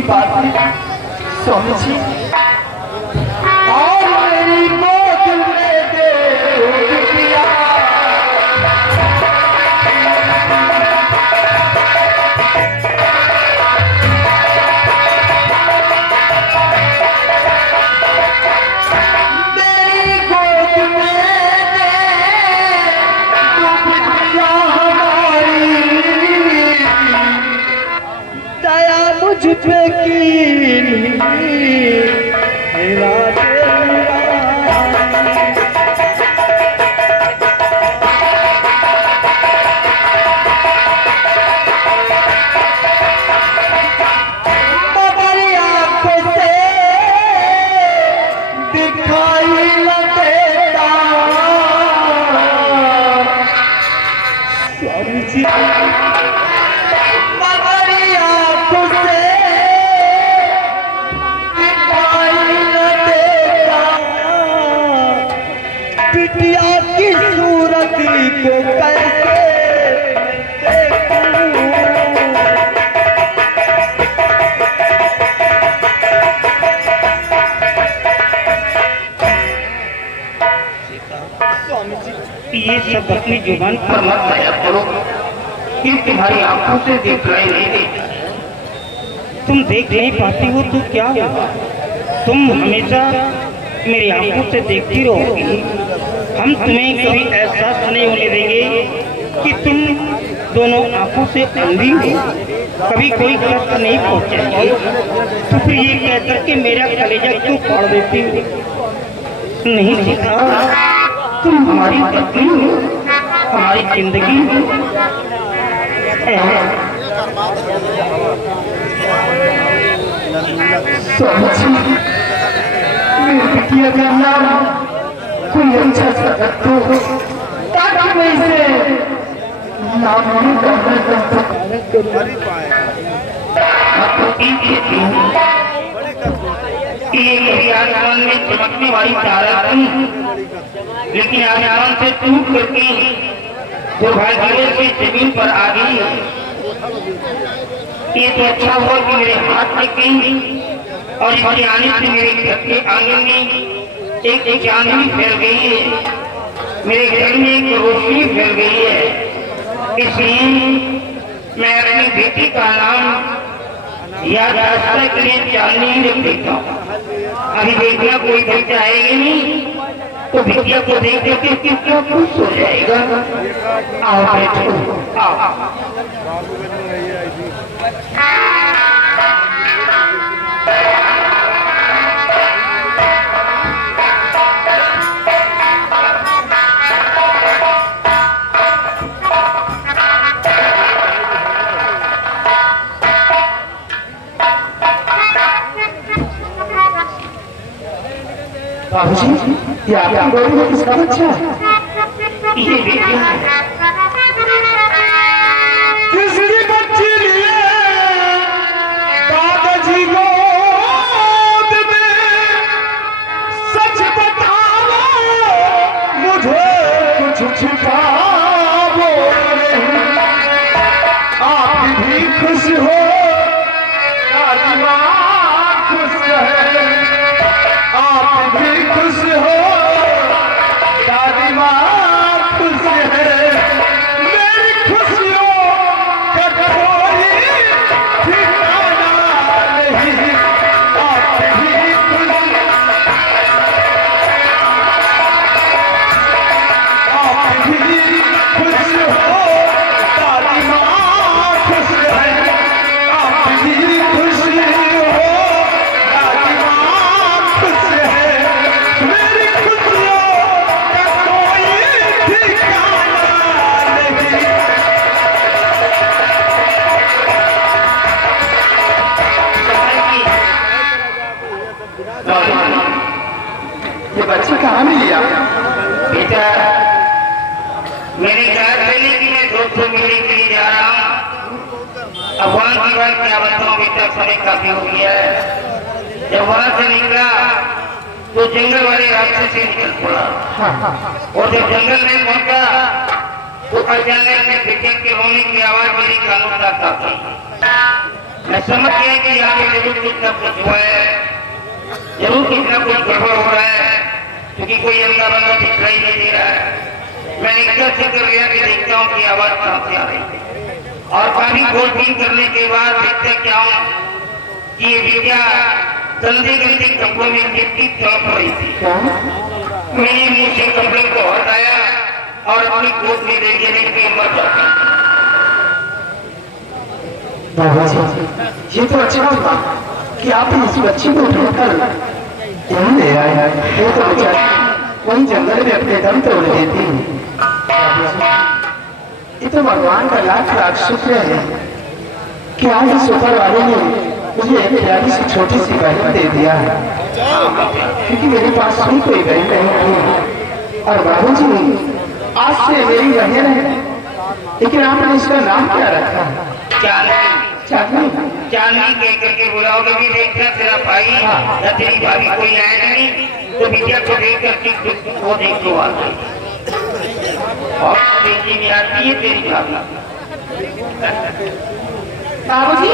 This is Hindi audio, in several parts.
की बातें स्वामी जी और मेरी गोद में दे दिया। मेरी गोद में दे दिया हमारी दया मुझ पे की मेरा बिटिया की सूरत को कैसे ये सब अपनी जुबान पर मत दया करो कि तुम्हारी आंखों से दिखलाई नहीं देती। तुम देख नहीं पाती हो तो क्या होगा? तुम हमेशा मेरी आंखों से देखती रहोगी। हम तुम्हें कभी एहसास नहीं होने देंगे कि तुम दोनों आंखों से अंधी हो। कभी कोई कष्ट नहीं पहुंचाएंगे। तो फिर ये कहकर के मेरा कलेजा क्यों फाड़ देती हो? नहीं सीखा, तुम हमारी पत्नी हो, हमारी जिंदगी हो। स्वामी जी मेरी बिटिया का नाम कोई अच्छा सा रख दो ताकि मैं इसे नाम नहीं आसमान में चमकने वाली तारा तुम, लेकिन आसमान से टूट करके दुर्भाग्यवश से जमीन पर आ गई। ये तो अच्छा हुआ कि मेरे हाथ में गई और इसके आने से मेरे घर के आंगन में एक चांदनी फैल गई है, मेरे घर में एक रोशनी फैल गई है। इसलिए मैं अपनी बेटी का नाम याद रास्ता के लिए चांदनी रख देता हूँ। अभी बेटिया कोई बच्चा आएगा नहीं तो बेटिया को देख देख के कितना खुश हो जाएगा। आओ बैठो, आओ। बाबूजी ये आपकी गोदी में किसका बच्चा है? ये बेटिया किसकी बच्ची लिए दादाजी गोद में? सच बताओ मुझे कुछ छिपाओ नहीं। आप भी खुश हो दादी माँ खुश है, आप भी खुश हो दादी माँ खुश है। मेरी खुशियों का कोई ठिकाना नहीं। आप भी खुश, आप भी खुश हो दादी माँ खुश है, आप भी खुश हो दादी माँ खुश है। मेरी खुशियों का कोई ठिकाना नहीं। ये बच्ची कहाँ मिली आपको? बेटा मेरे घर पहले की मैं दोस्तों मिलने के लिए जा रहा हूँ। अब वहाँ की बात क्या बताऊँ बेटा, समय काफी हो गया है। जब वहाँ से निकला तो जंगल वाले रास्ते से निकल पड़ा और जब जंगल में पहुंचा तो अचानक से बेटे के रोने की आवाज मेरी कानों तक आती। मैं समझ गया कि यहाँ पे जरूर कुछ न कुछ हुआ है, जरूर कुछ न कुछ गड़बड़ हो रहा है, क्योंकि कोई अंदर बंदा दिखाई नहीं दे रहा है। मैंने इधर से कर लिया कि देखता हूँ कि आवाज कहाँ से आ रही है, और काफी खोजबीन करने के बाद देखते क्या हूँ कि ये विद्या गंदे गंदे कपड़ों में लिपटी तड़प रही थी। मैंने मुंह से कपड़े को हटाया और अपनी गोद में ले गया, नहीं मर जाती। बाबूजी, ये तो अच्छा हुआ कि आपने इस बच्ची को उठाकर यहाँ ले आए। वो तो बेचारी वही जंगल में अपने दम तोड़ देती। ये तो भगवान का लाख लाख शुक्र है कि आज इस ऊपर वाले ने मुझे एक प्यारी सी छोटी सी बहन दे दिया है, क्योंकि मेरे पास भी कोई बहन नहीं थी। और बाबूजी, आज से मेरी बहन है, लेकिन आपने इसका नाम क्या रखा? चांदनी। चांदनी कह करके बुलाओगे भी, देखना तेरा भाई या तेरी भाभी कोई आएगा नहीं तो विद्या को देख करके वो देख लो आ गई। और बेटी में आती है तेरी भाभी। बाबूजी,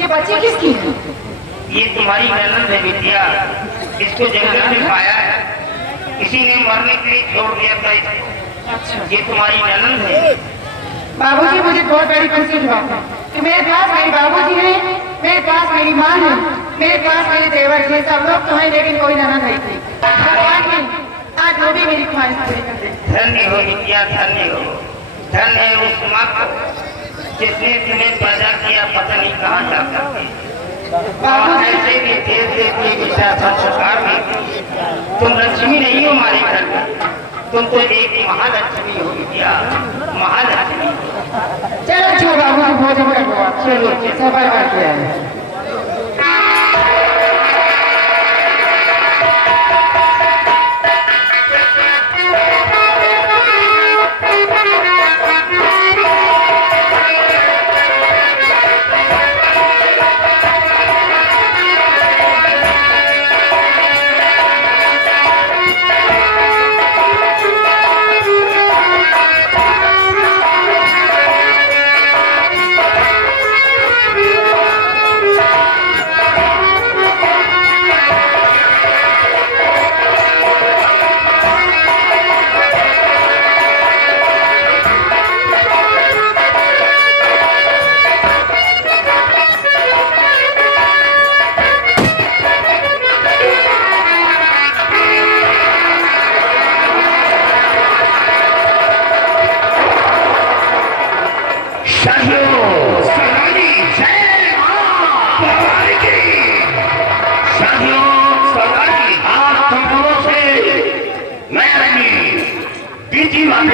ये बच्ची किसकी है? ये तुम्हारी ननद है विद्या, इसको जंगल में पाया है, किसी ने मरने के लिए छोड़ दिया था इसको। ये तुम्हारी ननद है। बाबूजी, मुझे बहुत बड़ी खुशी हुआ कि मेरे पास मेरे बाबूजी हैं, मेरे पास मेरी माँ है, मेरे पास मेरे देवर जी, सब लोग तो हैं, लेकिन कोई ननद नहीं थी। भगवान ने आज वो भी मेरी ख्वाहिश पूरी कर दी। धन्य हो विद्या, धन्य हो। धन्य है उस माँ को जिसने तुम्हें पैदा किया, पता नहीं कहाँ जा करके। ऐसे भी देश देखिए बेटा संस्कार में तुम लक्ष्मी नहीं हो हमारे घर में, तुम तो एक महालक्ष्मी हो विद्या, महालक्ष्मी। चलो अच्छा बाबूजी, भोजन करो, चलो सफर करते हैं।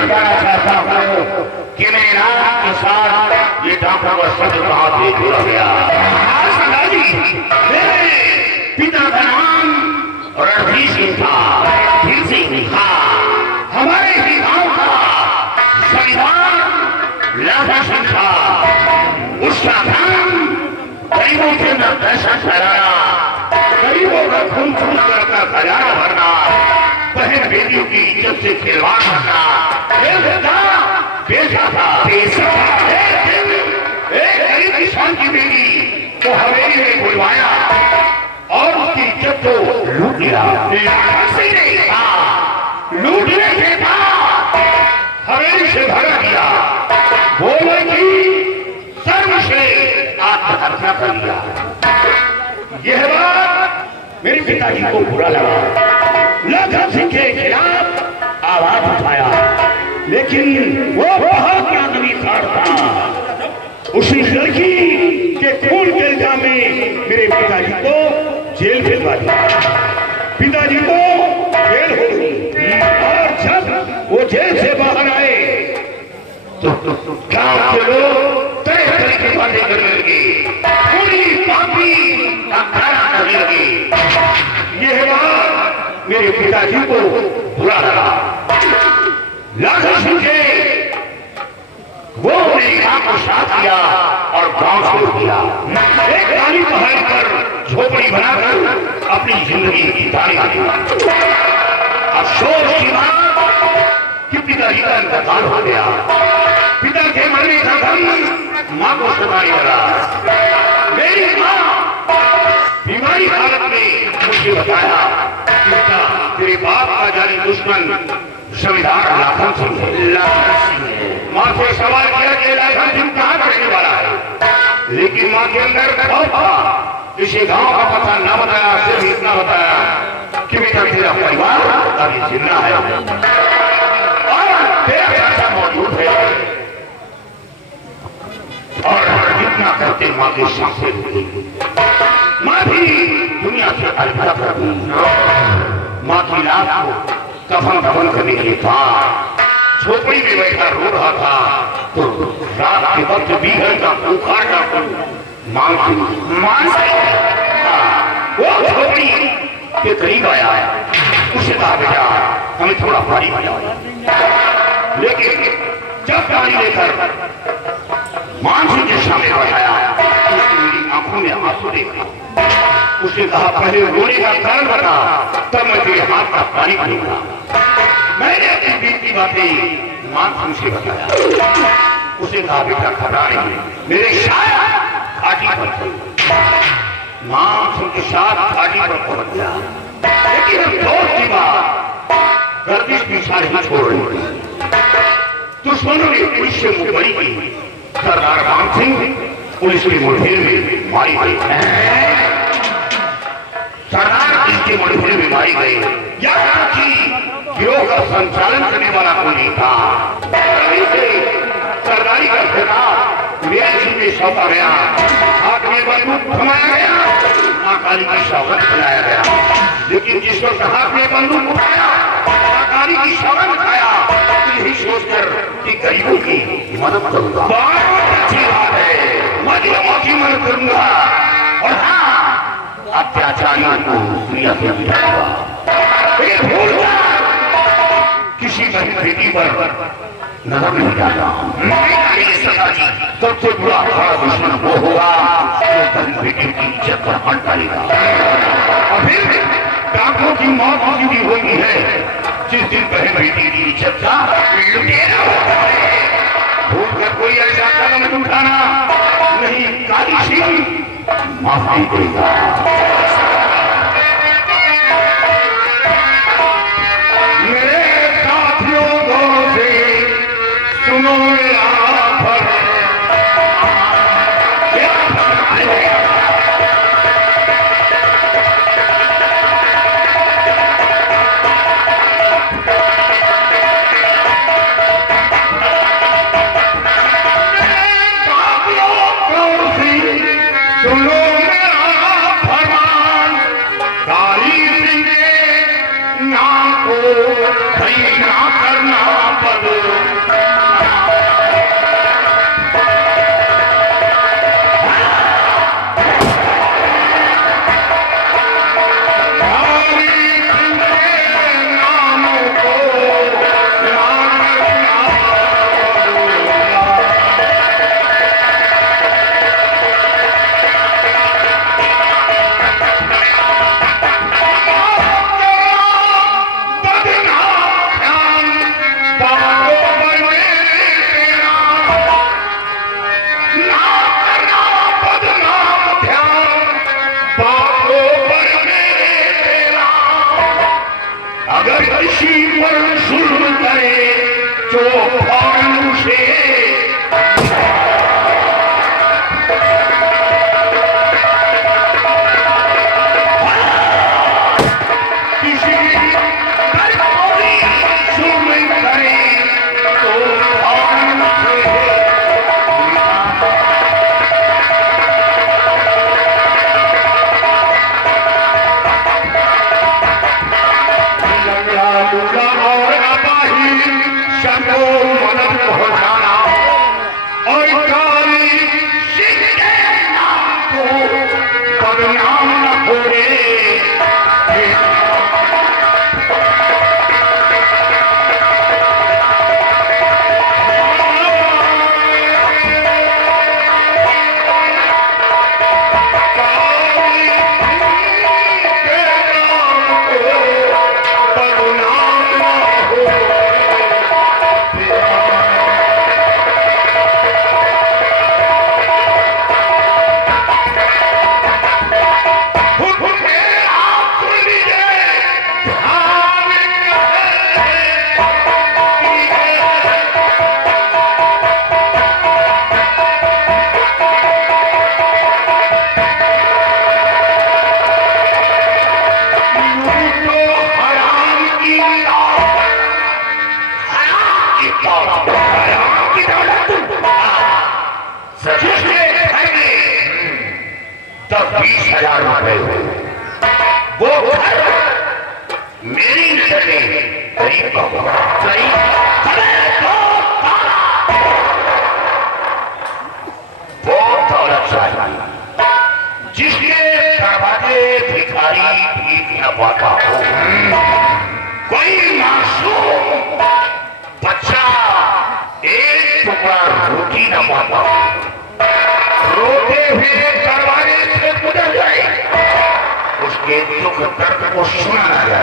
बताना चाहता हूँ कि मेरे नाम के साथ ये डॉक्टर का शब्द कहा जुड़ गया। मेरे पिता का नाम रणधीर सिंह था, धीर सिंह था। हमारे ही गांव का संविधान लाभा सिंह था। उसका काम गरीबों के अंदर पैसा फैलाना, गरीबों का खून खून करता खजाना भरना, बहन बेटियों की इज्जत से खिलवाड़ करना, बेचा था। एक गरीब किसान की बेटी को हवेली में बुलवाया और उसकी इज्जत को लूट लिया। लूटने के बाद हवेली से भगा दिया। बोले कि सर्व से आत्महत्या कर लिया। यह बात मेरे पिताजी को बुरा लगा। लाखा सिंह के खिलाफ आवाज उठाया, लेकिन वो बहुत बड़ा नवीसार था। उसी लड़की के खून के इल्जाम में मेरे पिताजी को जेल भिजवा दिया। पिताजी को जेल हो गई और जब वो जेल से बाहर आए तो गांव के लोग तरह तरह की बातें करने लगे, पूरी पापी का खाना करने लगे। यह बात मेरे पिताजी को बुरा लगा। लाखा सिंह के वो मेरी मां को साथ दिया और गांव छोड़ दिया। एक काली पहाड़ी पर झोपड़ी बनाकर अपनी जिंदगी बिताने लगी। अफसोस की बात कि पिताजी का इंतकाल हो गया। पिता के मरने का गम मां को सताने लगा। मेरी माँ बीमारी हालत में मुझे बताया कि बेटा तेरे बाप का जानी दुश्मन जमींदार लाखन सिंह है। माँ से सवाल किया कि लाखन सिंह कहाँ रहने वाला है, लेकिन माँ के अंदर खौफ था। किसी गांव का पता न बताया, सिर्फ इतना बताया कि बेटा तेरा परिवार अभी जिंदा है और तेरा चाचा मौजूद है। और इतना करते माँ की सांसें रुकी। माँ भी दुनिया से अलविदा कर दी। माँ की लाश को कफन दफन करने के बाद झोपड़ी में बैठा रो रहा था तो रात के वक्त बीघर का पुकार का मान वो झोपड़ी के करीब आया, उसे कहा बेटा हमें थोड़ा पानी पिलाओ। लेकिन जब पानी लेकर मानसिंह के सामने बढ़ाया, उसने मेरी आंखों में आंसू देखा। उसने कहा पहले रोने का कारण बता, तब मैं तेरे हाथ का पानी पीऊंगा। मैंने अपनी बीती बातें मानसिंह से बताया। उसने कहा बेटा घबरा नहीं, मेरे साथ घाटी पर चल। मानसिंह के साथ घाटी पर पहुंच गया, लेकिन हम दोस्त की बात गर्दिश पीछा नहीं छोड़ रही थी। दुश्मनों ने पुलिस से मुखबरी की। सरदार राम सिंह पुलिस की मुठभेड़ में मारी गई। सरदार इसके मुठभेड़ में मारी गई। यहाँ की गिरोह का संचालन करने वाला कोई नहीं था। सरदारी का खिताब मेरे सिर में सौंपा गया। हाथ में बंदूक थमाया गया, माँ काली की सौगंध बनाया गया। लेकिन जिस वक्त हाथ में बंदूक उठाया, माँ काली की सौगंध खाया, यही सोचकर कि गरीबों की मदद करूंगा। बहुत अच्छी बात है, मजलूमों की मदद करूंगा और हाँ अत्याचारियों को दुनिया से मिटाऊंगा। भूल किसी बहन बेटी पर नजर नहीं डालता। सबसे बुरा बड़ा दुश्मन वो होगा जो बहन बेटी की इज्जत पर हाथ डालेगा। और फिर डाकुओं की मौत जुड़ी होती है जिस दिन बहन बेटी की इज्जत का लुटेरा होता है। भूल कर कोई ऐसा कदम उठाना नहीं, काली सिंह माफ नहीं करेगा। मेरे साथियों से सुनो मेरा आयाम की दौलत जिसके घर में तब 20,000 रुपए हुए, वो घर मेरी नजर में गरीब का होगा। वो दौलत चाहिए जिसके दरवाजे भिखारी भीख न पाता हो।